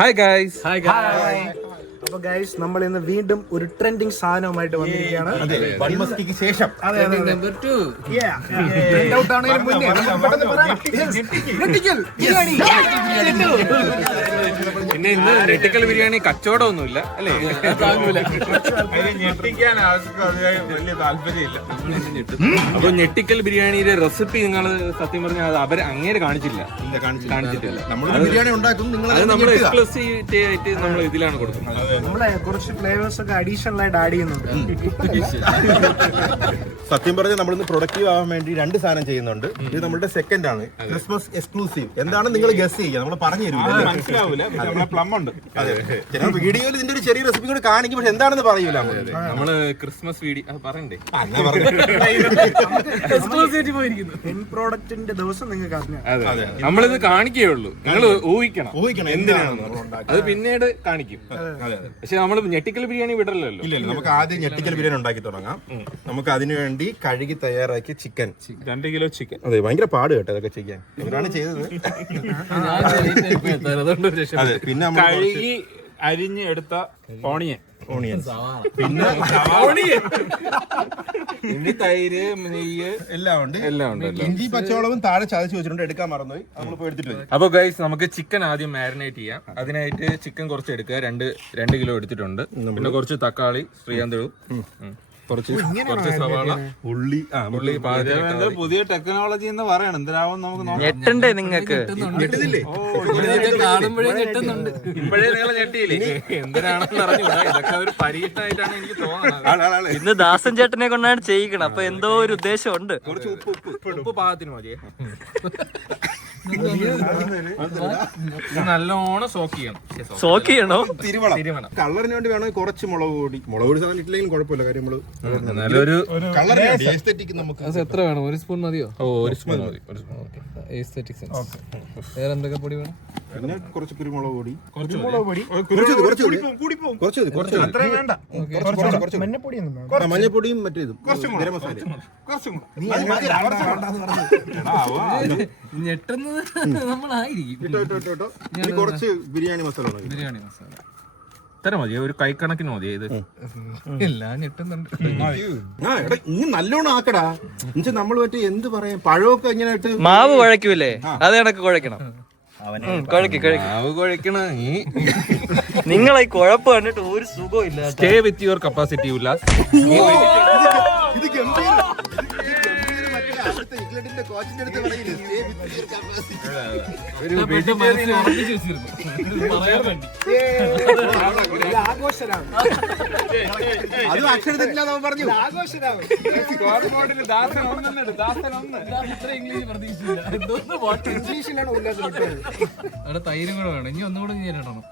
Hi guys. അപ്പൊ guys നമ്മൾ ഇന്ന് വീണ്ടും ഒരു ട്രെൻഡിങ് സാധനവുമായിട്ട് വന്നിരിക്കുകയാണ്. വൺമസ്തിക്ക് ശേഷം പിന്നെ ഇന്ന് ഞെട്ടിക്കൽ ബിരിയാണി കച്ചവടമൊന്നുമില്ല അല്ലേ? ഞെട്ടിക്കാൻ ആർക്കും വലിയ താല്പര്യമില്ല. അപ്പൊ ഞെട്ടിക്കൽ ബിരിയാണിയുടെ റെസിപ്പി നിങ്ങൾ സത്യം പറഞ്ഞാൽ അത് അവർ അങ്ങനെ കാണിച്ചിട്ടില്ല. ബിരിയാണി ഉണ്ടാക്കും, അത് നമ്മൾ എക്സ്ക്ലൂസീവ് ആയിട്ട് നമ്മൾ ഇതിലാണ് കൊടുക്കുന്നത്. നമ്മളെ കുറച്ച് ഫ്ലേവേഴ്സ് ഒക്കെ അഡീഷണൽ ആയിട്ട് ആഡ് ചെയ്യുന്നുണ്ട്. സത്യം പറഞ്ഞാൽ നമ്മളിന്ന് പ്രൊഡക്റ്റീവ് ആവാൻ വേണ്ടി രണ്ട് സാധനം ചെയ്യുന്നുണ്ട്. ഇത് നമ്മുടെ സെക്കൻഡ് ആണ്, ക്രിസ്മസ് എക്സ്ക്ലൂസീവ്. എന്താണ് നിങ്ങൾ ഗസ് ചെയ്യുക, നമ്മൾ പറഞ്ഞു തരും, മനസ്സിലാവൂല. പ്ലം ഉണ്ട്. വീഡിയോയിൽ ഇതിന്റെ ഒരു ചെറിയ റെസിപ്പി കൂടെ കാണിക്കും, പക്ഷെ എന്താണെന്ന് പറയൂല. നമ്മള് ക്രിസ്മസ് വീഡിയോ പറയണ്ടേ, പ്രോഡക്റ്റിന്റെ ദിവസം നിങ്ങൾക്ക് അറിയാം. നമ്മളിത് കാണിക്കുകയുള്ളൂ, നിങ്ങൾ ഊഹിക്കണം എന്തിനാണ് അത് പിന്നീട് കാണിക്കും. പക്ഷെ നമ്മൾ ഞെട്ടിക്കൽ ബിരിയാണി വിടല്ലോ. ഇല്ല, നമുക്ക് ആദ്യം ഞെട്ടിക്കൽ ബിരിയാണി ഉണ്ടാക്കി തുടങ്ങാം. നമുക്ക് അതിനു വേണ്ടി കഴുകി തയ്യാറാക്കിയ ചിക്കൻ 2 കിലോ ചിക്കൻ. അതെ, ഭയങ്കര പാട് കേട്ടോ ഇതൊക്കെ ചെയ്യാൻ. ഇവരാണ് ചെയ്തത്. അതെ, പിന്നെ കഴുകി അരിഞ്ഞ് എടുത്ത ഓണിയൻ, പിന്നെ തൈര്, നെയ്യ് എല്ലാം ഉണ്ട്. ഇഞ്ചി പച്ചവളവും താഴെ ചതച്ച് വെച്ചിട്ടുണ്ട്, എടുക്കാൻ മറന്നുപോയി. നമ്മളിപ്പോ എടുത്തിട്ട് വരും. അപ്പൊ ഗൈസ്, നമുക്ക് ചിക്കൻ ആദ്യം മാരിനേറ്റ് ചെയ്യാം. അതിനായിട്ട് ചിക്കൻ കുറച്ച് എടുക്കുക. 2 കിലോ എടുത്തിട്ടുണ്ട്. പിന്നെ കുറച്ച് തക്കാളി, ശ്രീകാന്തിടും, കുറച്ച് സവാള, ഉള്ളി. പുതിയ ടെക്നോളജി എന്ന് പറയണം. എന്തിനാവും നമുക്ക് ഞെട്ടണ്ടേ നിങ്ങൾക്ക്? കാണുമ്പോഴേ ഞെട്ടുന്നുണ്ട്. ഇപ്പോഴേ നിങ്ങൾ ഞെട്ടിയില്ലേ? എന്തിനാണെന്ന് അറിഞ്ഞൂടാ. ഇതൊക്കെ ഒരു പരീക്ഷണമായിട്ടാണ് എനിക്ക് തോന്നുന്നത്. ഇന്ന് ദാസൻ ചേട്ടനെ കൊണ്ടാണ് ചെയ്യിക്കണം. അപ്പൊ എന്തോ ഒരു ഉദ്ദേശമുണ്ട്. കുറച്ച് ഉപ്പ് പാകത്തിന് മതിയേ. നല്ലോണം സോക്ക് ചെയ്യണോ? തിരുവണം. കളറിന് വേണ്ടി വേണമെങ്കിൽ കുറച്ച് മുളക് പൊടി സാധനം ഇട്ടില്ലെങ്കിലും കുഴപ്പമില്ല. കാര്യം നമ്മള് നല്ലൊരു എത്ര വേണം? 1 സ്പൂൺ മതിയോ? 1 സ്പൂൺ മതി. വേറെ എന്തൊക്കെ പൊടി വേണം? പിന്നെ കുറച്ച് കുരുമുളക് പൊടി, മഞ്ഞപ്പൊടിയും മറ്റേതും ഗരം മസാല. ഞെട്ടുന്നത് നമ്മളായിരിക്കും. കുറച്ച് ബിരിയാണി മസാല. ഇത്ര മതി, ഒരു കൈക്കണക്കിന് മതി. ഇത് എല്ലാം ഞെട്ടുന്നുണ്ട്. ഇനി നല്ലോണം ആക്കടാ. എന്നുവെച്ചാൽ നമ്മൾ മറ്റേ എന്ത് പറയാ, പഴമൊക്കെ ഇങ്ങനെ ഇട്ട് മാവ് കുഴക്കൂലേ, അത് കണക്ക് കുഴക്കണം. നിങ്ങളെ കുഴപ്പം കണ്ടിട്ട് ഒരു സുഖവും ഇല്ല. Stay with your capacity Ullas. ഇത് ഗംഭീര. ഇംഗ്ലണ്ടിന്റെ കോച്ചിന്റെ അടുത്ത് പറയില്ലേ, അത് അക്ഷരത്തിലാണ് പറഞ്ഞു. അവിടെ തൈരും കൂടെ വേണം. ഇനി ഒന്നുകൂടെ ചേരണം.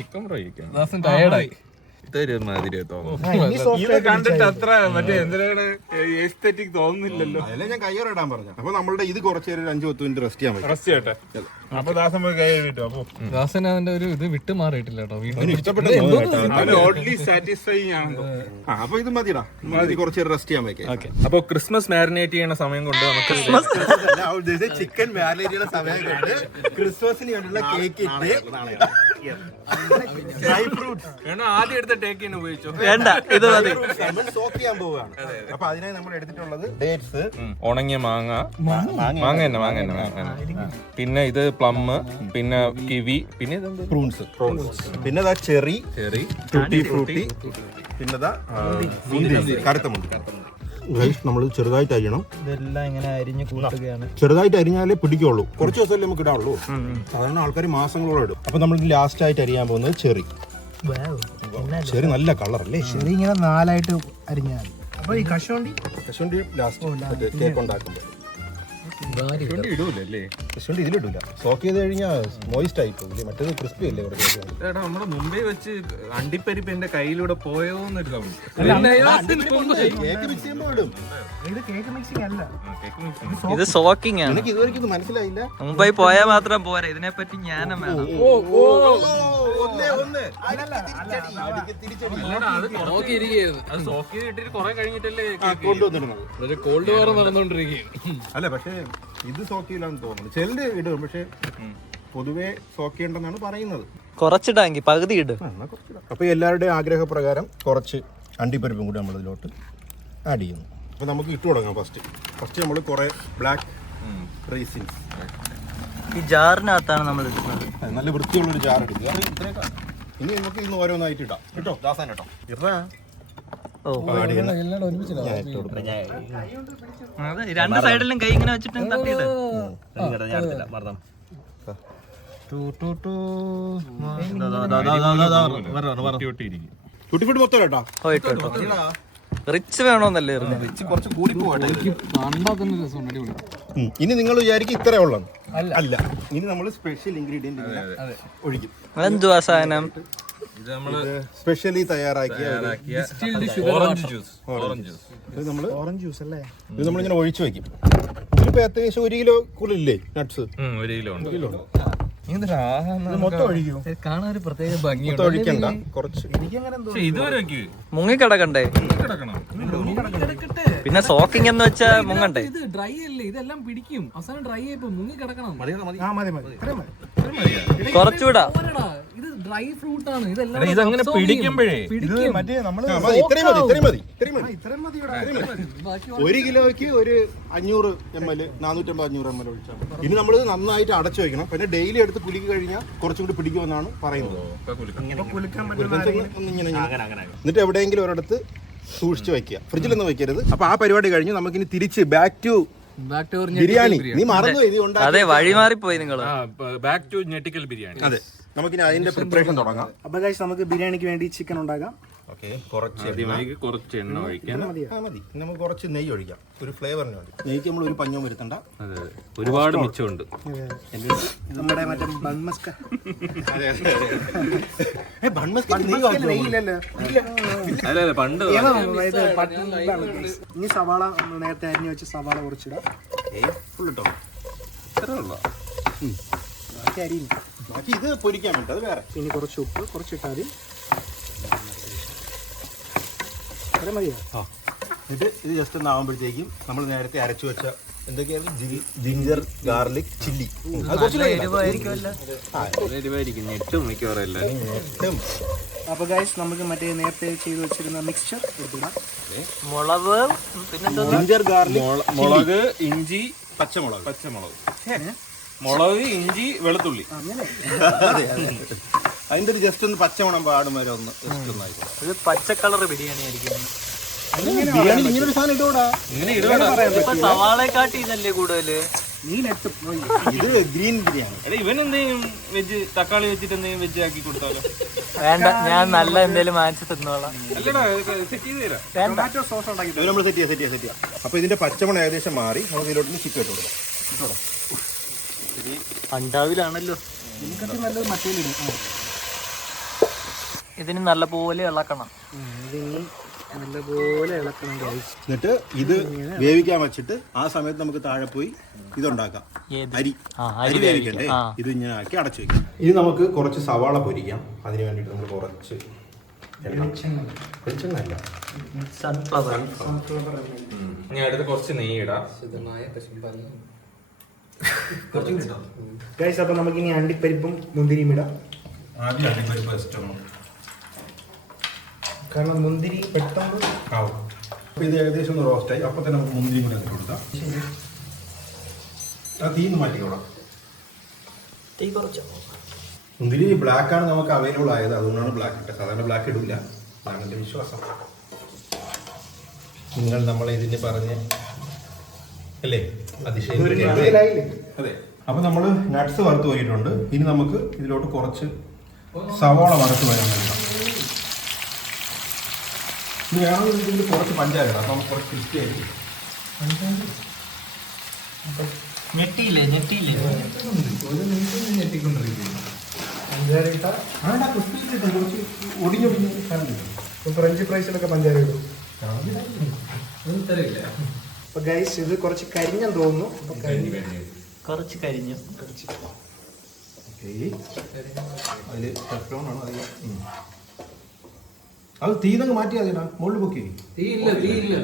ചിക്കൻ ഫ്രൈ ദാസൻ ടയേർഡായി. ഇതൊരു മാതിരി തോന്നുന്നു. ഇത് കണ്ടിട്ട് അത്ര മറ്റേ എന്തിനാണ് എസ്തെറ്റിക് തോന്നുന്നില്ലല്ലോ. അതല്ലേ ഞാൻ കയ്യോടെ ഇടാൻ പറഞ്ഞു. അപ്പൊ നമ്മളുടെ ഇത് കുറച്ച് 5-10 മിനിറ്റ് റെസ്റ്റ് ചെയ്യാൻ പറ്റും. റെസ്റ്റ് ചെയ്യട്ടെ. അപ്പൊ ദാസൻ പോയി കൈ കിട്ടും. അപ്പൊ ദാസൻ അതിന്റെ ഒരു ഇത് വിട്ട് മാറിയിട്ടില്ല കേട്ടോ. അപ്പൊ ഇത് മതിടാ, കുറച്ച് റെസ്റ്റ് ചെയ്യാൻ വെക്കാം. അപ്പൊ ക്രിസ്മസ് മാരിനേറ്റ് ചെയ്യുന്ന സമയം കൊണ്ട് നമുക്ക് ചിക്കൻ മാരിനേറ്റ് ചെയ്യുന്ന സമയം കൊണ്ട് ക്രിസ്മസിന് വേണ്ടിയുള്ള കേക്ക് ഡ്രൈ ഫ്രൂട്ട്സ് ആദ്യം എടുത്ത ടേക്ക് തന്നെ ഉപയോഗിച്ചോ. വേണ്ട, ഇത് മതി. സോക്ക് ചെയ്യാൻ പോവുകയാണ്. അപ്പൊ അതിനായി നമ്മൾ എടുത്തിട്ടുള്ളത് ഡേറ്റ്സ്, ഉണങ്ങിയ മാങ്ങ തന്നെ. പിന്നെ ഇത് പ്ലം, പിന്നെ കിവി, പിന്നെ പ്രൂൺസ്, പിന്നെ ചെറി, ടൂട്ടി ഫ്രൂട്ടി, പിന്നെ കറുത്ത മുന്തി. നമ്മൾ ചെറുതായിട്ട് അരിയണം. ഇതെല്ലാം ഇങ്ങനെ അരിഞ്ഞ് കൂട്ടുകയാണ്. ചെറുതായിട്ട് അരിഞ്ഞാലേ പിടിക്കുള്ളൂ. കുറച്ച് ദിവസമല്ലേ നമുക്ക് ഇടാവുള്ളൂ. സാധാരണ ആൾക്കാർ മാസങ്ങളോളം ഇടും. അപ്പൊ നമ്മൾ ലാസ്റ്റ് ആയിട്ട് അരിയാൻ പോകുന്നത് ചെറി. നല്ല കളർ അല്ലേ? ചെറിയ ഇങ്ങനെ 4ആയിട്ട് അരിഞ്ഞാൽ. അപ്പൊ ഈ കശുവണ്ടി ലാസ്റ്റ് കേക്ക് ഉണ്ടാക്കുമ്പോൾ ഇടൂലല്ലേ? കശുവണ്ടി ഇതിലിടൂല. സോക്ക് ചെയ്ത് കഴിഞ്ഞാൽ മോയിസ്റ്റ് ആയി പോകില്ലേ, മറ്റേത് ക്രിസ്പി അല്ലേ? ചേട്ടാ, നമ്മുടെ മുമ്പേ വെച്ച് അണ്ടിപ്പരിപ്പ് എന്റെ കയ്യിലൂടെ പോയോന്നൊരു സൗണ്ട്. കേക്ക് മിക്സ് ചെയ്യുമ്പോൾ ഇടും. ഇത് കേക്ക് മിക്സിംഗ് അല്ല, ഇത് സോക്കിംഗ് ആണ്. എനിക്ക് ഇതുവരെയ്ക്ക് ഇത് മനസ്സിലായില്ല. മുംബൈ പോയാൽ മാത്രം പോരാ, ഇതിനെപ്പറ്റി ജ്ഞാനം വേണം. കൊണ്ടുവന്നിരുന്നത് കോൾഡ് വാർ നടന്നുകൊണ്ടിരിക്കുകയാണ്. അല്ല, പക്ഷേ ഇത് സോക്കിയില്ലാന്ന് തോന്നുന്നു. ചെല്ല് ഇടും, പക്ഷെ പൊതുവെ സോക്ക് ചെയ്യണ്ടെന്നാണ് പറയുന്നത്. കുറച്ചിടാങ്കി പകുതി ഇട്. അപ്പോൾ എല്ലാവരുടെയും ആഗ്രഹപ്രകാരം കുറച്ച് അണ്ടിപ്പരിപ്പും കൂടി നമ്മൾ ഇതിലോട്ട് ആഡ് ചെയ്യുന്നു. അപ്പോൾ നമുക്ക് ഇട്ട് തുടങ്ങാം. ഫസ്റ്റ് നമ്മൾ കുറേ ബ്ലാക്ക് റൈസിൻസ് ഈ ജാറിനകത്താണ് നമ്മൾ ഇടുന്നത്. നല്ല വൃത്തിയുള്ളൊരു ജാർ എടുക്കുക. ഇനി നമുക്ക് ഇന്ന് ഓരോന്നായിട്ട് ഇടാം കേട്ടോ. ദാസാൻ കേട്ടോ ഓ അതെ, രണ്ട് സൈഡിലും കൈ ഇങ്ങനെ വെച്ചിട്ട് തട്ടിയിട്. കുട്ടിഫുഡ് മൊത്തം കേട്ടോ. ഓ ഇട്ടോ ഇട്ടോ. റിച്ച് വേണോന്നല്ലേ കുറച്ച് കൂടി പോകട്ടെ. കണ്ടാ തന്നെ രസമുണ്ട്, അടിപൊളി. ഇനി നിങ്ങൾ വിചാരിക്കും ഇത്രേ ഉള്ളൂ. അല്ല, ഇനി നമ്മൾ സ്പെഷ്യൽ ഇൻഗ്രീഡിയന്റ് ഒഴിക്കും. എന്തുവാ സാധനം? ഇത് നമ്മള് സ്പെഷ്യലി തയ്യാറാക്കിയ ഓറഞ്ച് ജ്യൂസ്. ഇത് നമ്മൾ ഓറഞ്ച് ജ്യൂസ് അല്ലേ? ഇത് നമ്മളിങ്ങനെ ഒഴിച്ചു വെക്കും. ഇതിലിപ്പോ അത്യാവശ്യം 1 കിലോ കൂടുതലില്ലേ നട്ട്സ്? 1 കിലോ ഉണ്ട്. മൊത്തം ഒഴിക്കൂ. കാണാൻ ഒരു പ്രത്യേക മൊത്തം ഭംഗിയുണ്ട്. ഒഴിക്കണ്ട, കുറച്ച്. പക്ഷെ ഇതുവരെ മുങ്ങിക്കിടക്കണ്ടേ? കിടക്കണം. പിന്നെ സോക്കിംഗ് എന്ന് വെച്ചാ മുങ്ങണ്ടേ? ഇത് ഡ്രൈ അല്ലേ, ഇതെല്ലാം പിടിക്കും. അവസാനം ഡ്രൈ ആയിപ്പോ മുങ്ങി കിടക്കണം. മതി ഇത്രയും മതി. കുറച്ചുകൂടാ. പോരെടാ, ഇത് ഡ്രൈ ഫ്രൂട്ട് ആണ്. ഇതെല്ലാം ഇതങ്ങനെ പിടിക്കുമ്പോഴേ ഇത് മറ്റേ നമ്മള് ഇത്രയും മതി. ഇത്രയും മതി ഇവിടെ. 1 കിലോയ്ക്ക് ഒരു 500 ml 450-500 ml ഒഴിച്ചാൽ മതി. ഇനി നമ്മൾ നന്നായിട്ട് അടച്ചു വെക്കണം. പിന്നെ ഡെയിലി എടുത്ത് കുലുക്കി കഴിഞ്ഞാൽ കുറച്ചും കൂടി പിടിക്കുമെന്നാണ് പറയുന്നത്. കുലുക്കാൻ പറ്റുന്ന എന്നിട്ട് എവിടെയെങ്കിലും ഒരിടത്ത് സൂക്ഷിച്ച് വെക്കുക, ഫ്രിഡ്ജിലൊന്നും വെക്കരുത്. അപ്പൊ ആ പരിപാടി കഴിഞ്ഞ് നമുക്കിനി തിരിച്ച് ബാക്ക് ടു ബിരിയാണി. നീ മറന്നു ഇത് ഉണ്ടാക്കി. അതെ, വഴി മാറിപ്പോയി നിങ്ങള്. ബാക്ക് ടു ഞെട്ടിക്കൽ ബിരിയാണി. അതെ, നമുക്കിനി അതിന്റെ പ്രിപ്പറേഷൻ തുടങ്ങാം. അപ്പൊ ഗൈസ് നമുക്ക് ബിരിയാണിക്ക് വേണ്ടി ചിക്കൻ ഉണ്ടാക്കാം. ഓക്കെ, കുറച്ച് എണ്ണ ഒഴിക്കാൻ മതി. നമുക്ക് കുറച്ച് നെയ്യ് ഒഴിക്കാം, ഒരു ഫ്ലേവറിന് വേണ്ടി. നെയ്ക്ക് നമ്മൾ ഒരു പഞ്ഞവും വരുത്തണ്ട. ഒരുപാട് മിച്ചമുണ്ട്. നമ്മുടെ മറ്റേ ബൺമസ്ക നെയ്യില്ലല്ലോ. അല്ല പണ്ട് ഇനി സവാള നമ്മൾ നേരത്തെ അരിഞ്ഞു വെച്ച് സവാള കുറച്ചിടാം. ഫുൾ ഇട്ടോ. ബാക്കി അരിയും. ബാക്കി ഇത് പൊരിക്കാൻ വേണ്ടി അത് വേറെ. ഇനി കുറച്ച് ഉപ്പ് കുറച്ചിട്ടാൽ മതി. അത്ര മതിയോ? എന്നിട്ട് ഇത് ജസ്റ്റ് ഒന്ന് ആകുമ്പോഴത്തേക്കും നമ്മൾ നേരത്തെ അരച്ചു വെച്ച എന്തൊക്കെയാണ് ജിഞ്ചർ ഗാർലിക് ചില്ലി. അപ്പൊ ഗൈസ് നമുക്ക് മറ്റേ നേരത്തെ ചെയ്ത് വെച്ചിരുന്ന മിക്സ്ചർ എടുത്തിടാം. മുളക്, പിന്നെന്താ? ജിഞ്ചർ ഗാർലിക്, മുളക്, ഇഞ്ചി, പച്ചമുളക്, മുളക്, ഇഞ്ചി, വെളുത്തുള്ളി. അതിന്റെ ഒരു ജസ്റ്റ് ഒന്ന് പച്ചമണം പാടും വരെ ഒന്ന് ജസ്റ്റ് ഒന്ന് ആയിക്കോട്ടെ. ഇത് പച്ച കളർ ബിരിയാണി ആയിരിക്കും. ബിരിയാണി ഇങ്ങനെ ഒരു സാധനം ഇട്ടോടാ. ഇപ്പൊ സവാളയെക്കാട്ടി ഇതല്ലേ കൂടുതല്? ഇത് ഗ്രീൻ ബിരിയാണി. ഇവൻ എന്തെങ്കിലും വെജ് തക്കാളി വെച്ചിട്ട് എന്തെങ്കിലും വെജ് ആക്കി കൊടുത്താലോ? വേണ്ട, ഞാൻ നല്ല എന്തേലും വാങ്ങിച്ചു തിന്നോളാം. അല്ലടാ, സെറ്റ് ചെയ്ത് തരാം. ടൊമാറ്റോ സോസ് ഉണ്ടാക്കി ഇത് നമ്മൾ സെറ്റ് ചെയ്യാം. അപ്പൊ ഇതിന്റെ പച്ചമണം ഏകദേശം മാറി നമുക്ക് ഇതിലോട്ട് ചിക്കൻ ഇട്ട് കൊടുക്കാം. അണ്ടാവിലാണല്ലോ. നല്ലത് മറ്റേ ഇതിന് നല്ല പോലെ ഇളക്കണം. ഇതിനി നല്ലപോലെ ഇളക്കണം ഗൈസ്. എന്നിട്ട് ഇത് വേവിക്കാൻ വെച്ചിട്ട് ആ സമയത്ത് നമുക്ക് താഴെ പോയി ഇതുണ്ടാക്കാം. അരി വേവിക്കണ്ടേ? ഇത് ഇങ്ങനെ ആക്കി അടച്ചു വെക്കാം. ഇനി നമുക്ക് കുറച്ച് സവാള പൊരിക്കാം. അതിന് വേണ്ടിയിട്ട് നമ്മൾ കുറച്ച് വെളിച്ചെണ്ണ സൺഫ്ലവർ. ഇനി അടുത്ത് കുറച്ച് നെയ്യ് ഇടാം. ഗൈസ് അപ്പൊ നമുക്ക് ഇനി അണ്ടിപ്പരിപ്പും മുന്തിരിയും ഇടാം. ആദ്യം അണ്ടിപ്പരിപ്പ് ഇഷ്ടമാണ്, കാരണം മുന്തിരി പെട്ടെന്ന് ആവും. അപ്പോൾ ഇത് ഏകദേശം ഒന്ന് റോസ്റ്റായി. അപ്പോൾ തന്നെ നമുക്ക് മുന്തിരി കൂടെ ഇട്ട് കൊടുക്കാം. ആ തീന്ന് മാറ്റിക്കോളാം. മുന്തിരി ബ്ലാക്കാണ് നമുക്ക് അവൈലബിൾ ആയത്, അതുകൊണ്ടാണ് ബ്ലാക്ക് ഇട്ടത്. സാധാരണ ബ്ലാക്ക് ഇടില്ല, അതാണ് എൻ്റെ വിശ്വാസം. നിങ്ങൾ നമ്മളെ ഇതിന് പറഞ്ഞ് അല്ലേ അതിശയം. അതെ. അപ്പോൾ നമ്മൾ നട്ട്സ് വറുത്ത് പോയിട്ടുണ്ട്. ഇനി നമുക്ക് ഇതിലോട്ട് കുറച്ച് സവാള വറുത്ത് വരാൻ വേണം. ഇനി വേണമെങ്കിൽ ഇതിൽ കുറച്ച് പഞ്ചാര ഇടാം. അപ്പോൾ നമുക്ക് കുറച്ച് ക്രിസ്പി ആയിരിക്കും. ഞെട്ടിയില്ലേ? പഞ്ചാര ഇട്ടാ കുറച്ച് ഒടിഞ്ഞൊടിഞ്ഞ് ഫ്രഞ്ച് ഫ്രൈസിലൊക്കെ പഞ്ചാര ഇടും. അപ്പൊ ഗൈസ് ഇത് കുറച്ച് കരിഞ്ഞെന്ന് തോന്നുന്നു. കുറച്ച് കരിഞ്ഞു. അതിൽ ടെഫ്ലോണാണ് അതിൽ. അത് തീന്നങ്ങ് മാറ്റിയാൽ മതിടാ, മുകളിൽ പൊക്കി. തീയില്ല,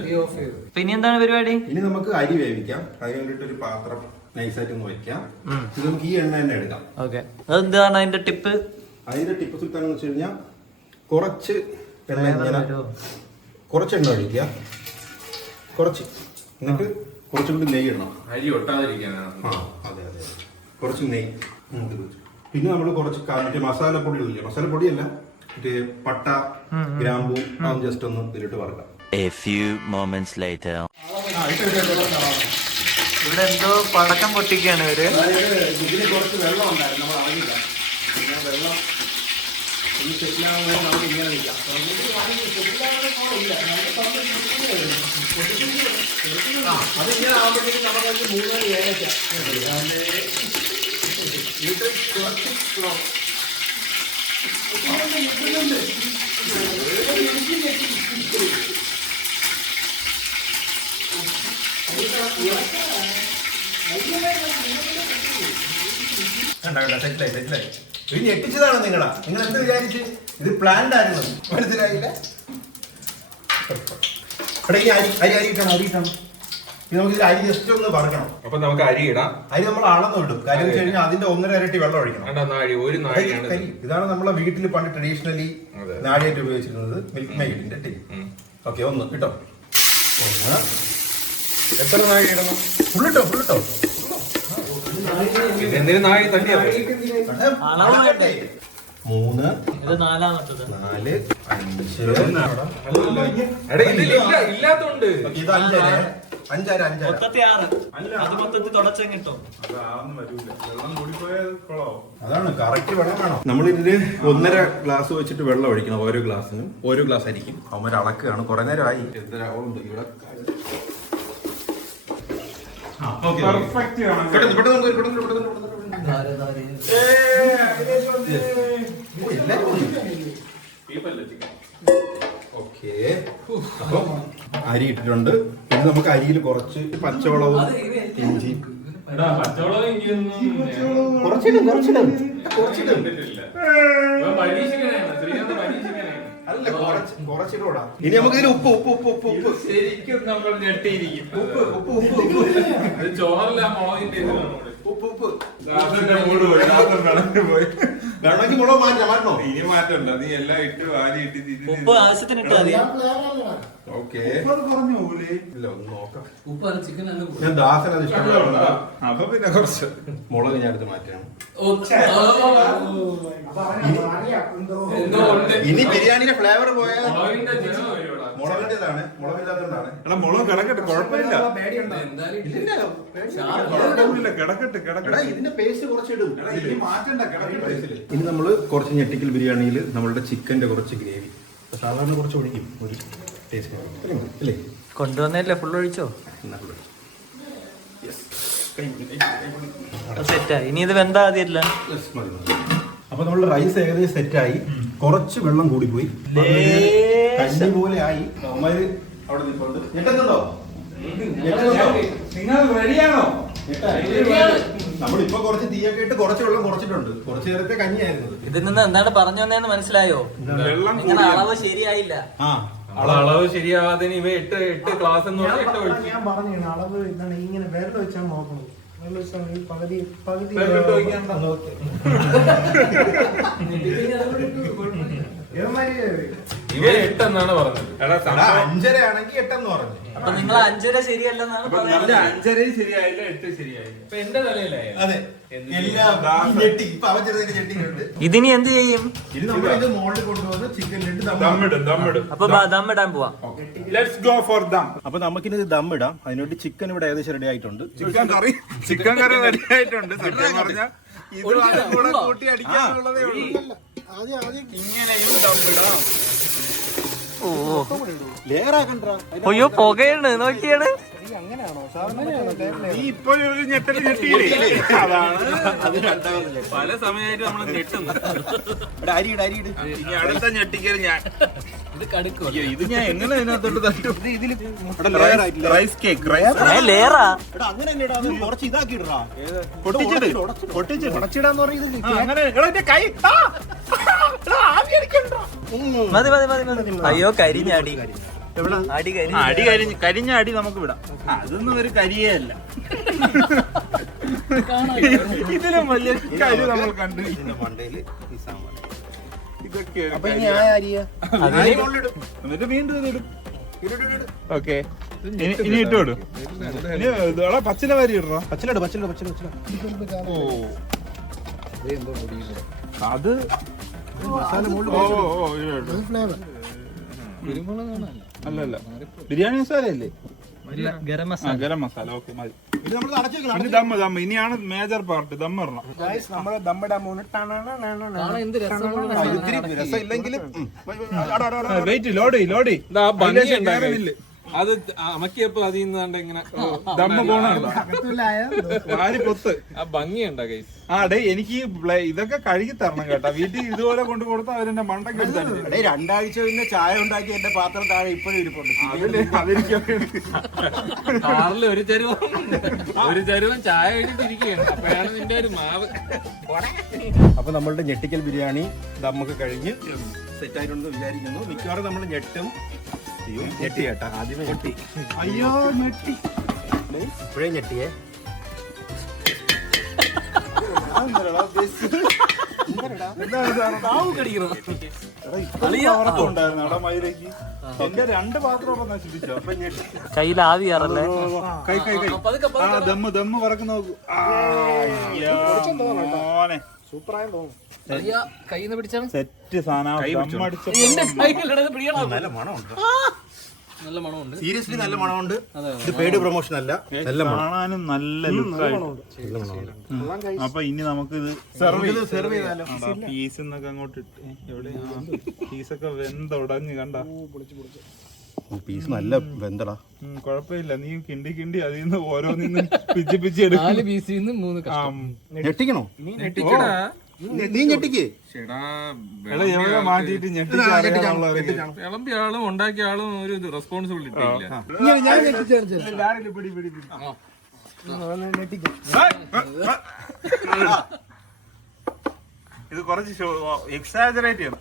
തീ ഓഫ് ചെയ്തു. പിന്നെ എന്താണ് പരിപാടി? ഇനി നമുക്ക് അരി വേവിക്കാം. അതിന് വേണ്ടിയിട്ട് ഒരു പാത്രം നൈസായിട്ട് ഒന്ന് വെക്കാം. ഇത് നമുക്ക് ഈ എണ്ണ തന്നെ എടുക്കാം. ഓക്കെ, അതെന്താണ് അതിന്റെ ടിപ്പ്? അതിന്റെ ടിപ്പ് സുൽത്താൻ എന്ന് വെച്ച് കഴിഞ്ഞാൽ കുറച്ച് എണ്ണ ഇങ്ങനെ കുറച്ച് എണ്ണ ഒഴിക്കുക, കുറച്ച്, എന്നിട്ട് കുറച്ചും കൂടി നെയ്യ് ഇടണം. അരി ഒട്ടാതിരിക്കാനാണ്. അതെ അതെ, കുറച്ച് നെയ്യ്. പിന്നെ നമ്മൾ കുറച്ച് മറ്റേ മസാലപ്പൊടികളില്ലേ, മസാലപ്പൊടിയല്ല, മറ്റേ പട്ട, ഗ്രാമ്പൂ, ജസ്റ്റ് ഒന്ന് ഇതിലിട്ട് വറക്കാം. A few moments later. ഇവിടെ എന്തോ പടക്കം പൊട്ടിക്കാണ് ഇവര്. ഇതിന് കുറച്ച് വെള്ളം ഉണ്ടായിരുന്നു, നമ്മൾ അറിയില്ല. പിന്നെ വെള്ളം ഒന്ന് സെറ്റിലാകുമ്പോൾ നമുക്ക് ഇങ്ങനെ നിൽക്കാം. അതിങ്ങനെ ആകുമ്പോഴത്തേക്കും നമുക്ക് 3 ഏലക്ക സെറ്റിലായി. ഇത് ഞെട്ടിച്ചതാണ് നിങ്ങൾ എന്ത് വിചാരിച്ച്? ഇത് പ്ലാൻഡ് ആയിരുന്നു, മനസ്സിലായില്ല? അരി ഇട്ടണം. ഇത് നമുക്ക് അരി ജസ്റ്റ് ഒന്ന് വറക്കണം. അപ്പൊ നമുക്ക് അരി ഇടാം. അരി നമ്മൾ അളന്നിടും. കാര്യം വെച്ച് കഴിഞ്ഞാൽ അതിന്റെ 1.5 ഇരട്ടി വെള്ളം ഒഴിക്കണം. ഒരു നാഴിയാണ്. ഇതാണ് നമ്മളെ വീട്ടിൽ പണ്ട് ട്രഡീഷണലി നാഴിയായിട്ട് ഉപയോഗിച്ചിരുന്നത്, മിൽക്ക് മെയ്ഡിന്റെ ടീ. ഓക്കെ, ഒന്ന് കിട്ടോ. എത്ര നാഴി ഇടണം? ഫുള്ളിട്ടോ. എന്തിനു നാഴി തട്ടിയാ? 3, ഇത് 4-മത്തത്. 4, 5. ഇല്ലാത്തോണ്ട് ഇത് 5. മൊത്തത്തിൽ 6. അത് മൊത്തത്തിൽ തുടച്ചം കിട്ടും. അതാണ് കറക്റ്റ് വെള്ളം വേണം. നമ്മളിതില് 1.5 ഗ്ലാസ് വെച്ചിട്ട് വെള്ളം ഒഴിക്കണം. ഓരോ ഗ്ലാസ്സിനും ഓരോ ഗ്ലാസ് ആയിരിക്കും. അവന്മാർ അളക്കുകയാണ്. കുറെ നേരമായി. അരി ഇട്ടിട്ടുണ്ട്. ഇത് നമുക്ക് അരിയിൽ കുറച്ച് പച്ചവളവും ഇഞ്ചി അല്ല, കുറച്ചിടൂടാ. ഇനി നമുക്ക് ഇതിൽ ഉപ്പ് ശരിക്കും നമ്മൾ ഞെട്ടിയിരിക്കും. ഉപ്പ് വേണമെങ്കിൽ മുളക് മാറ്റണോ? ഇനി മാറ്റണ്ട, നീ എല്ലാം ഇട്ട് വാരി ഇട്ട് ഉപ്പ് ആവശ്യത്തിന് ഇട്ടാ മതി. ഓക്കെ, ഇല്ല ഒന്ന് നോക്കാം. ഉപ്പാണ് ചിക്കൻ ഞാൻ ദാസനത് ഇഷ്ടപ്പെടുന്ന അപ്പൊ പിന്നെ കുറച്ച് മുളക് ഞാൻ എടുത്ത് മാറ്റണം. ഇനി ബിരിയാണിയുടെ ഫ്ലേവർ പോയാൽ മുളകിന്റേതാണ്, മുളകില്ലാത്തതാണ്. മുളക് കിടക്കട്ടെ, കുഴപ്പമില്ല. എടാ, ഇതിന്റെ പേസ്റ്റ് കുറച്ചിടും. ഇനി നമ്മള് കുറച്ച് ഞെട്ടിക്കൽ ബിരിയാണിയിൽ നമ്മളുടെ ചിക്കന്റെ കുറച്ച് ഗ്രേവി സാധാരണ കുറച്ച് ഒഴിക്കും. ഒരു ടേസ്റ്റ് അല്ലേ? കൊണ്ടുവന്നല്ലേ, ഫുൾ ഒഴിച്ചോ? സെറ്റായി. ഇനി ഇത് വെന്താ മതിയല്ല. അപ്പൊ നമ്മുടെ റൈസ് ഏകദേശം സെറ്റായി. കുറച്ച് വെള്ളം കൂടി പോയി, കഞ്ഞി പോലെ ആയി. അവന്മാര് അവിടെ നിൽപ്പുണ്ട്. ഞെട്ടുന്നുണ്ടോ? നിങ്ങൾ റെഡിയാണോ? നമ്മളിപ്പോ കുറച്ച് തീയൊക്കെ ഇട്ട് കുറച്ച് വെള്ളം കുറച്ചിട്ടുണ്ട്. കുറച്ച് നേരത്തെ കഞ്ഞിയായിരുന്നത്. ഇതിൽ നിന്ന് എന്താണ് പറഞ്ഞു വന്നതെന്ന് മനസ്സിലായോ? നിങ്ങളുടെ അളവ് ശരിയായില്ല. അളവ് ശരിയാവാതെ ഇവ 8 ക്ലാസ് എന്ന് പറഞ്ഞാൽ 8 ഒഴിച്ചു. ഞാൻ പറഞ്ഞു അളവ് എന്താണ്, ഇങ്ങനെ വിരൽ വെച്ചാൽ നോക്കണം. വിരൽ വെച്ചാൽ ഈ പകുതി വിരലിട്ട് ഒഴിക്കണ്ട. ഇവ 8 എന്നാണ് പറഞ്ഞത്. 5.5 ആണെങ്കിൽ 8 എന്ന് പറഞ്ഞു. അപ്പൊ നിങ്ങൾ 5.5 ശരിയല്ലെന്നാണ് പറയുന്നത്. 5.5 ശരിയായില്ല, 8 ശരിയായില്ല. ഇപ്പൊ എന്റെ തലയിലായി. അതെ, എല്ലാം ഞെട്ടി. ഇപ്പൊ അവൻ ചെറുതായിട്ട് ഞെട്ടിയിട്ടുണ്ട്. ഇതിനി എന്ത് ചെയ്യും? ഇനി നമ്മൾ ഇത് മോളിൽ കൊണ്ടുവന്ന് ചിക്കനിലിട്ട് ദമ്മിടും. അപ്പൊ ദമ്മിടാൻ പോവാ. Let's go for them. അപ്പൊ നമുക്കിനി ഇത് ദമ്മിടാം. അതിനോട്ട് ചിക്കൻ ഇവിടെ ഏകദേശം റെഡി ആയിട്ടുണ്ട്. ചിക്കൻ കറി റെഡി ആയിട്ടുണ്ട്. സത്യം പറഞ്ഞാൽ ഇത് അതും കൂടെ കൂട്ടി അടിക്കാനുള്ളതേ ഉള്ളൂ. ഇങ്ങനെയും ദമ്മിടാം. ഓ, ലെയർ ആക്കണ്ട. അയ്യോ, പുകയാണ്, നോക്കിയാണ്. നീ ഇപ്പോഴൊരു ഞെട്ടല് ഞെട്ടിയില്ലേ? അതാണ് അത് രണ്ടാമത്. പല സമയമായിട്ട് നമ്മൾ ഞെട്ടുന്നു. അരിയിട്. ഇനി അടുത്ത ഞെട്ടിക്കൽ ഞാൻ ഇത് കടുക്കോ? ഇത് ഞാൻ എങ്ങനെ ഇതിനകത്തോട്ട് തട്ടും? റൈസ് കേക്ക് ലേറാ. അങ്ങനെ കുറച്ച് ഇതാക്കി ഇടാ. ഉടച്ചിടാന്ന് മതി. അയ്യോ, കരിഞ്ഞാടി. അടി കരിഞ്ഞ അടി നമുക്ക് വിടാം. അതൊന്നും ഒരു കരിയേ അല്ല. ഇതിലും വലിയ കരി നമ്മൾ കണ്ടു. മണ്ടയില് ഈ സാമാനം ഇതൊക്കെ എന്നിട്ട് വീണ്ടും ഇതിടും. ഓക്കെ, ഇനി ഇട്ടോടും. പച്ചില വാരി ഇടറോ? പച്ചിലട് ഓ അത് അല്ലല്ല, ബിരിയാണി മസാല അല്ലേ? ഗരം ഗരം മസാല. ഓക്കെ, മതി. ഇനി ദമ്മ് ഇനിയാണ് മേജർ പാർട്ട്. ദമ്മിടണം. നമ്മള് ദമ്മിടാൻ രസം ഇല്ലെങ്കിലും വെയിറ്റ് ലോഡ് അത് അമക്കിയപ്പോ അതിൽ നിന്നാണ്ട് ഇങ്ങനെ ദമ്മ് പോണല്ലോ. വാരി പൊത്ത്. ആ ഭംഗിയുണ്ടോ ഗൈസ്? ആ ഡേ, എനിക്ക് ഇതൊക്കെ കഴുകി തരണം കേട്ടാ. വീട്ടിൽ ഇതുപോലെ കൊണ്ട് കൊടുത്താൽ അവരെന്റെ മണ്ടയ്ക്ക് എടുത്താണ്. 2 ആഴ്ച പിന്നെ ചായ ഉണ്ടാക്കി എന്റെ പാത്രം താഴെ ഇപ്പോഴും ഇരിപ്പുണ്ട്. കാറിൽ ഒരു ചരുവം ചായ കഴിഞ്ഞിട്ടിരിക്കുകയാണ്. അപ്പോഴാണ് നിന്റെ ഒരു മാവ്. അപ്പൊ നമ്മളുടെ ഞെട്ടിക്കൽ ബിരിയാണി ദമ്മൊക്കെ കഴിഞ്ഞ് സെറ്റ് ആയിട്ടുണ്ടെന്ന് വിചാരിക്കുന്നു. മിക്കവാറും നമ്മൾ ഞെട്ടും. ഞെട്ടി കേട്ടാ, ആദ്യമേ ഞെട്ടി. അയ്യോ ഞെട്ടി, ഇപ്പോഴേ ഞെട്ടിയേ. എന്റെ 2 പാത്രം നശിപ്പിച്ചോ. അപ്പൊ ഞെട്ടി. കയ്യിൽ ആവി കയറല്ലേ? കൈ ദമ്മ് പറക്ക് നോക്കൂ. സൂപ്പറായി തോന്നുന്നു. കയ്യിൽ പിടിച്ചാണ് സെറ്റ് സാധനം. നല്ല മണമുണ്ട്. സീരിയസ്ലി നല്ല മണമുണ്ട്. ഇത് പെയ്ഡ് പ്രൊമോഷൻ അല്ല, നല്ല കാണാനും നല്ല ലുക്കായിട്ട്. അപ്പൊ ഇനി നമുക്ക് ഇത് സെർവ് ചെയ്താലോ? പീസ് എന്നൊക്കെ അങ്ങോട്ട് ഇട്ട് എവിടെയാ പീസൊക്കെ വെന്തുടഞ്ഞ് കണ്ട. പീസ് നല്ല വെന്തടാ. കൊഴപ്പില്ല, നീ കിണ്ടി അതിൽ നിന്ന് ഓരോന്നിന്ന് പിച്ചി എടുക്കും. 4 പീസിൽ നിന്ന് 3 ഞെട്ടിക്കണോ? നീ ഞെട്ടിക്കേ. എവിടെ മാറ്റിട്ട് വിളമ്പിയ ആളും ഉണ്ടാക്കിയ ആളും ഒരു റെസ്പോൺസിബിലിറ്റി ഇല്ല. ഞാൻ ഇത് കുറച്ച് എക്സാജറേറ്റ് ചെയ്യണം.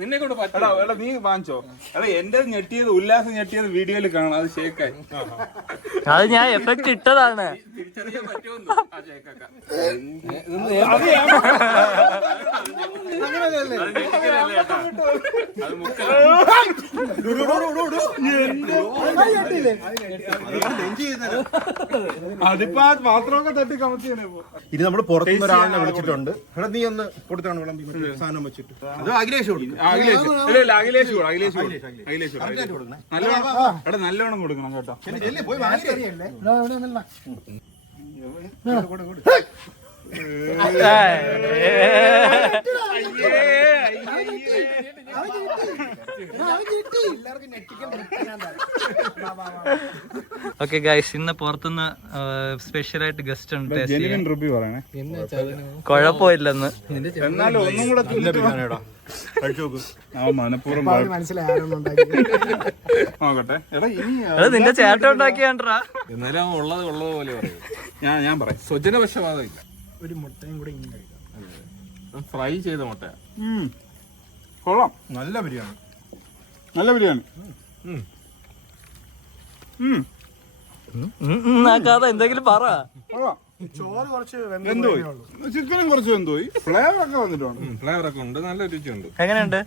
നിന്നെ കൊണ്ട് നീ വാങ്ങിച്ചോ. എടാ എന്റെ ഞെട്ടിയത് ഉല്ലാസം ഞെട്ടിയത് വീഡിയോയിൽ കാണാം. അത് ഷേക്കായി. അത് ഞാൻ എഫക്ട് ഇട്ടതാണ്. തിരിച്ചറിയാൻ പറ്റുമെന്ന് ആ ചേക്കൊക്കെ. അതിപ്പോ ആ പാത്രമൊക്കെ തട്ടി കമത്തിയാണ്. ഇത് നമ്മള് പുറത്തുനിന്ന് ഒരാളിനെ വിളിച്ചിട്ടുണ്ട്. എടാ നീ ഒന്ന് കൊടുത്താണ് വിളമ്പി സാധനം വെച്ചിട്ട്. അത് അഖിലേഷ് കൊടുക്കും. നല്ലോണം കൊടുക്കണം കേട്ടോ. പോയി ഓക്കെ ഗൈസ്, ഇന്ന് പുറത്തുനിന്ന് സ്പെഷ്യൽ ആയിട്ട് ഗസ്റ്റ് ഉണ്ട്. റിവ്യൂ പറയണേ. കുഴപ്പമില്ലെന്ന്. എന്നാലും ഒന്നും കൂടെ മനഃപൂർവ്വം നോക്കട്ടെ. എടാ ഇനി നിന്റെ ചേട്ടൻ ഉണ്ടാക്കിയാണ്ടാ. എന്നാലും ഉള്ളത് പോലെ പറയും. ഞാൻ പറയാം. സ്വജനപക്ഷപാതം ഇല്ല. ഒരു മുട്ടയും കൂടെ ഇങ്ങനെ കഴിക്കാം. ഫ്രൈ ചെയ്ത മുട്ട കൊള്ളാം. നല്ല ബിരിയാണി. ആക്കാതെ എന്തെങ്കിലും പറ. ചോറ് കുറച്ച് വെന്തോയി, ചിക്കനും കുറച്ച് വെന്തോയി. ഫ്ലേവർ ഒക്കെ വന്നിട്ടുണ്ട്. ഫ്ലേവർ ഒക്കെ ഉണ്ട്, നല്ല രുചിയുണ്ട്. എങ്ങനെയുണ്ട്?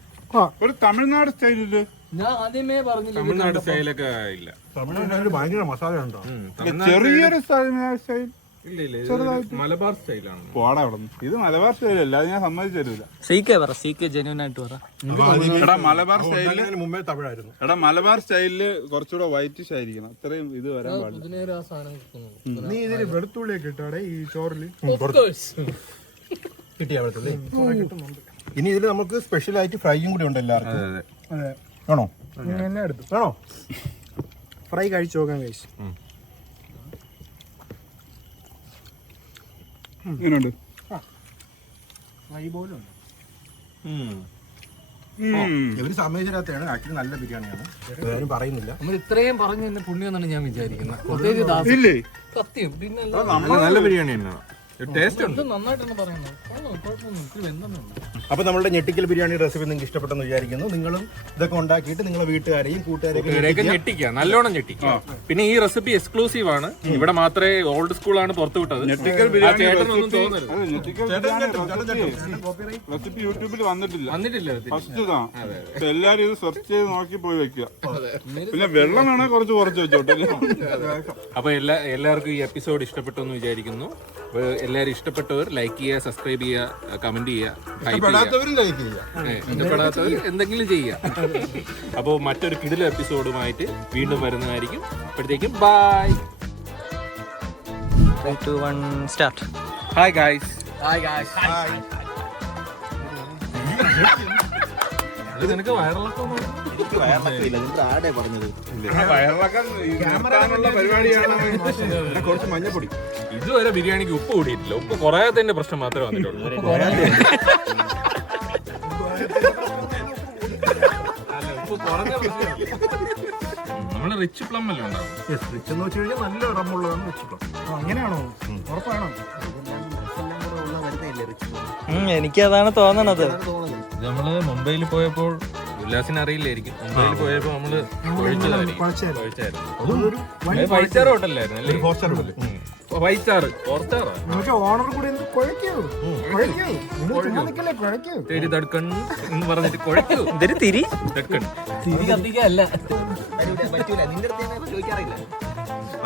ഒരു തമിഴ്നാട് സ്റ്റൈലില്. ഞാൻ ആദ്യമേ പറഞ്ഞില്ല തമിഴ്നാട് സ്റ്റൈലൊക്കെ ഇല്ല. തമിഴ്നാട്ടിൽ ഭയങ്കര മസാല ഉണ്ടോ? ചെറിയൊരു സ്റ്റൈൽ. ഇല്ല, മലബാർ സ്റ്റൈലാണ്. പോടാ അവിടെ. ഇത് മലബാർ സ്റ്റൈലല്ല, അത് ഞാൻ സമ്മതിച്ചു തരൂല. സീക്കെ ജെന്യൂൻ ആയിട്ട് പറ. എടാ മലബാർ സ്റ്റൈലില് മുമ്പേ തമിഴായിരുന്നു. എടാ മലബാർ സ്റ്റൈലില് കുറച്ചുകൂടെ വൈറ്റിഷ് ആയിരിക്കണം. അത്രയും ഇത് വരാൻ പാടില്ല. നീ ഇതില് വെളുത്തുള്ളിയൊക്കെ ഇട്ടാടെ ഈ ചോറില് കിട്ടിയ വെളുത്തുള്ളി ഇനി ഇതില് നമുക്ക് സ്പെഷ്യൽ ആയിട്ട് ഫ്രൈയും കൂടി ഉണ്ട് എല്ലാവർക്കും. അതെ, ആണോ? എന്നെ എടുത്തു ആണോ? ഫ്രൈ കഴിച്ചു നോക്കാൻ കഴിച്ചു. ഇങ്ങനെയുണ്ട്. ഫ്രൈ പോലും ഉണ്ട്. ഇവര് സമ്മതിച്ചില്ലാത്തതാണ് ആക്ച്വലി നല്ല ബിരിയാണിയാണ് വേറെ പറയുന്നില്ല. നമ്മൾ ഇത്രയും പറഞ്ഞു തന്നെ പുണ്യം എന്നാണ് ഞാൻ വിചാരിക്കുന്നത്. പ്രത്യേകിച്ച് ദാസ് സത്യം പിന്നെ നല്ല ബിരിയാണി തന്നെയാണ്. ടേസ്റ്റ് ഉണ്ട്. നന്നായിട്ടാണ് പറയുന്നത്. കുഴപ്പമൊന്നും ഇത്തിരി വെന്തെന്നുണ്ട്. അപ്പോൾ നമ്മുടെ ഞെട്ടിക്കൽ ബിരിയാണി റെസിപ്പി നിങ്ങൾക്ക് ഇഷ്ടപ്പെട്ടെന്ന് വിചാരിക്കുന്നു. നിങ്ങളും ഇതൊക്കെ ഉണ്ടാക്കിയിട്ട് നിങ്ങളെ വീട്ടുകാരെയും ഇവിടെയൊക്കെ ഞെട്ടിക്കുക, നല്ലോണം ഞെട്ടിക്കുക. പിന്നെ ഈ റെസിപ്പി എക്സ്ക്ലൂസീവ് ആണ്, ഇവിടെ മാത്രമേ ഓൾഡ് സ്കൂൾ ആണ് പുറത്തു വിട്ടത്. ആ ചേട്ടനൊന്നും തോന്നരുത്. റെസിപ്പി യൂട്യൂബിൽ വന്നിട്ടില്ല. വന്നിട്ടില്ല. ഫസ്റ്റ് എല്ലാരും ഇത് സെർച്ച് ചെയ്ത് നോക്കി പോയി വെക്കുക. പിന്നെ വെള്ളം വേണേ കുറച്ച് വെച്ചോട്ടെ. അപ്പൊ എല്ലാവർക്കും ഈ എപ്പിസോഡ് ഇഷ്ടപ്പെട്ടു എന്ന് വിചാരിക്കുന്നു. എല്ലാവരും ഇഷ്ടപ്പെട്ടവർ ലൈക്ക് ചെയ്യുക, സബ്സ്ക്രൈബ് ചെയ്യുക, കമന്റ് ചെയ്യുക, ഇഷ്ടപ്പെടാത്തവർ എന്തെങ്കിലും ചെയ്യുക. അപ്പോൾ മറ്റൊരു കിടിലൻ എപ്പിസോഡുമായിട്ട് വീണ്ടും വരുന്നതായിരിക്കും. അപ്പോഴത്തേക്കും ബൈ. 3, 2, 1 സ്റ്റാർട്ട്. Hi guys. അത് നിനക്ക് വയറിളക്കം കുറച്ച് മഞ്ഞപ്പൊടി. ഇതുവരെ ബിരിയാണിക്ക് ഉപ്പ് കൂടിയിട്ടില്ല. ഉപ്പ് കുറയാത്തതിന്റെ പ്രശ്നം മാത്രമേ വന്നിട്ടുള്ളൂ. നമ്മള് റിച്ച് പ്ലം അല്ലേ ഉണ്ടാവും. റിച്ച് എന്ന് വെച്ച് കഴിഞ്ഞാൽ നല്ല റമ്മുള്ളതാണ് റിച്ച് പ്ലം. അങ്ങനെയാണോ? ഉറപ്പാണോ? എനിക്ക് അതാണ് തോന്നണത്. നമ്മള് മുംബൈയിൽ പോയപ്പോൾ ഉല്ലാസിന് അറിയില്ലായിരിക്കും. മുംബൈയിൽ പോയപ്പോ നമ്മള് ഫൈവ് സ്റ്റാർ ഹോട്ടലായിരുന്നു അല്ലേ? 4 star hotel. 5 star 4 star owner കൂടെ തേരി തടുക്കൺ എന്ന് പറഞ്ഞിട്ട് കുഴക്കൂ. ഇതൊരു തിരി തടുക്കൺ തിരി കത്തിക്കല്ല.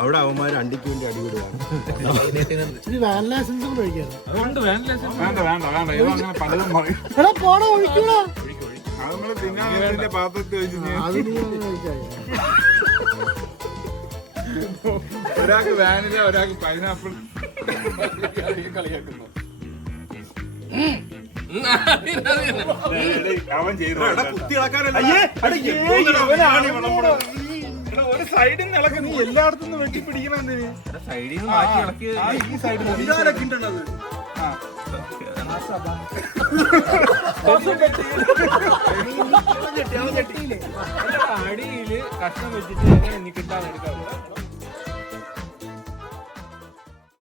അവിടെ അവന്മാർ അണ്ടിക്ക് വേണ്ടി അടിവിടുകയാണ്. അതുകൊണ്ട് വേണ്ട ഇത് അങ്ങനെ പലതും പറയും. അത് നമ്മള് തിന്നാൻ പാത്രത്തിൽ വെച്ച് ഒരാൾക്ക് വാനില ഒരാൾക്ക് പൈനാപ്പിൾ കളിയാക്കുന്നു. അവൻ ചെയ്തു ഒരു സൈഡിൽ നിന്ന് ഇളക്കി. നീ എല്ലായിടത്തും വെട്ടി പിടിക്കണം. സൈഡിൽ നിന്ന് മാറ്റി ഇളക്കി ഈ സൈഡിൽ അടിയില് കഷ്ണം വെച്ചിട്ട് എങ്ങനെ കിട്ടാൻ എടുക്കാം.